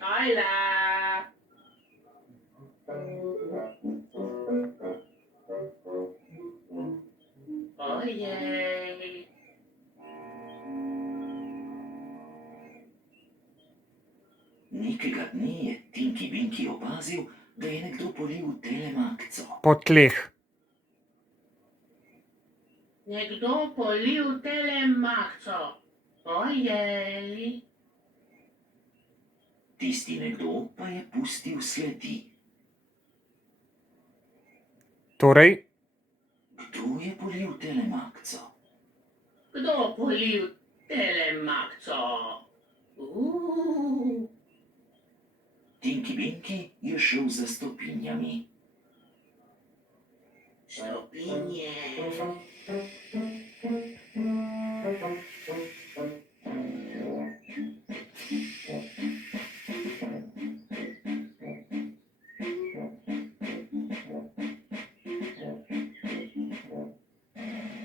Hola. Ojej. Nekega dne je Tinky Winky opazil, da je nekdo polil telemakco. Po tleh. Nekdo polil telemakco. Ojej. Tisti nekdo pa je pustil sledi. Torej, Kdo je polil telemakco? Kdo polil telemakco? Tinky Winky je šel za stopinjami. Stopinje.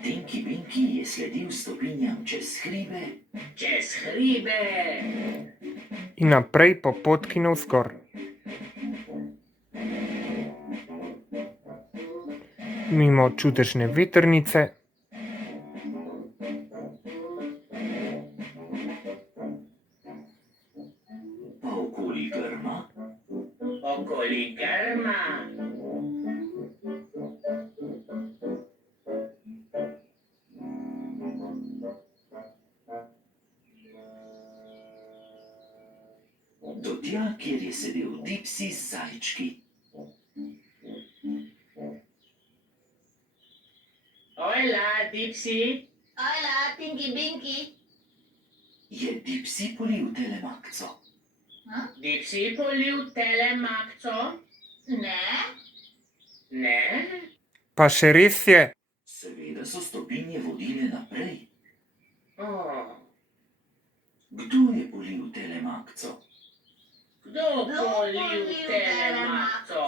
Tinky Winky je sledil stopinjam čez hribe Čez hribe. in naprej po potki navzgor. Mimo čudežne vetrnice, pa okoli grma, Okoli grma. do tja, kjer je sedel Dipsy z zajčki. Hola, Dipsy. Hola, Tinky Winky. Je Dipsy polil telemakco? Dipsy polil telemakco? Ne? Ne. pa še res je. Seveda so stopinje vodile naprej. Oh. Kdo je polil telemakco? Kdo polil telemakco?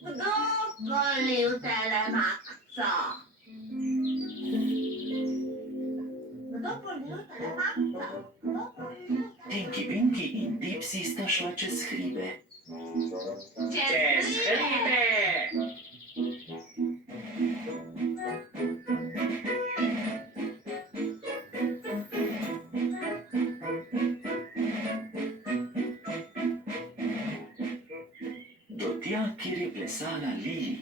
Kdo polil telemakco? Kdo polil telemakco? Kdo polil Tinky Winky in Dipsy sta šla čez hribe. Čez hribe. Do tja, kjer je plesala Lili.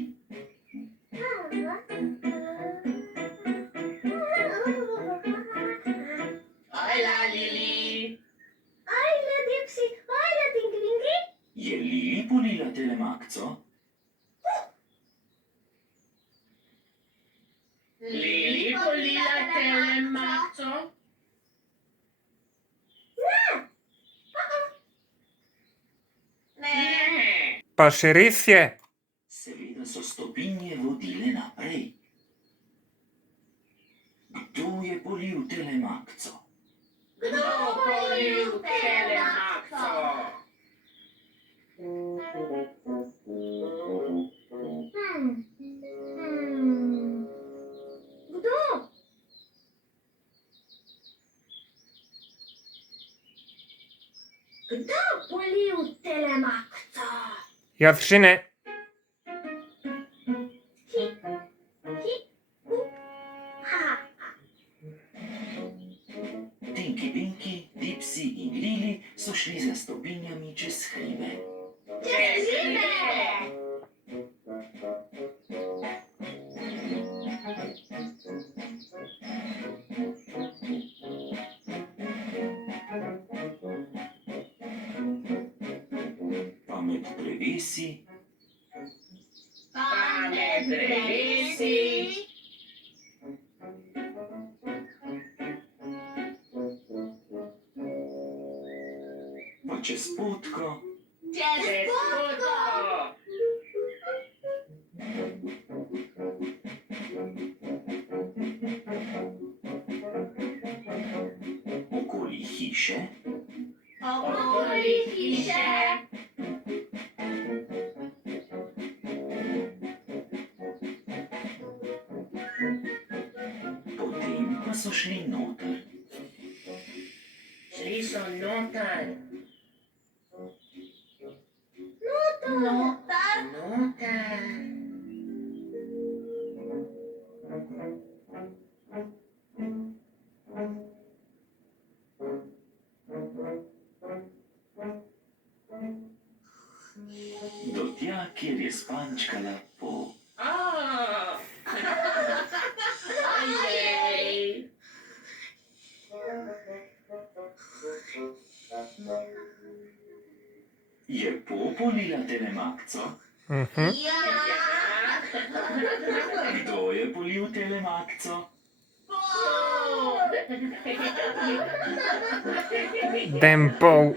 Hola, Lili. Hola, Dipsy. Hola, Tinky Winky. Je Lili polila telemakco? Lili polila telemakco? Ne. Ne. Pa še res je. Seveda so stopinje vodile naprej. Kdo je polil telemakco? Kdo polil telemakco? Kdo? Kdo polil telemakco? Jaz še ne. Tinky Winky, Dipsy in Lili so šli za stopinjami čez hribe. Čez hribe. Pa med drevesi Pa med drevesi. pa čez potko Čez Čez potko. potko. hiše? Okolí hiše. Potem pa so šli noter. Šli so noter. Notar. Noter. Do tja, kjer je spančkala po. Ah! Ojej! Je polila telemakco? Mhm. Ja. Kdo je polil telemakco? Pol. Den pol.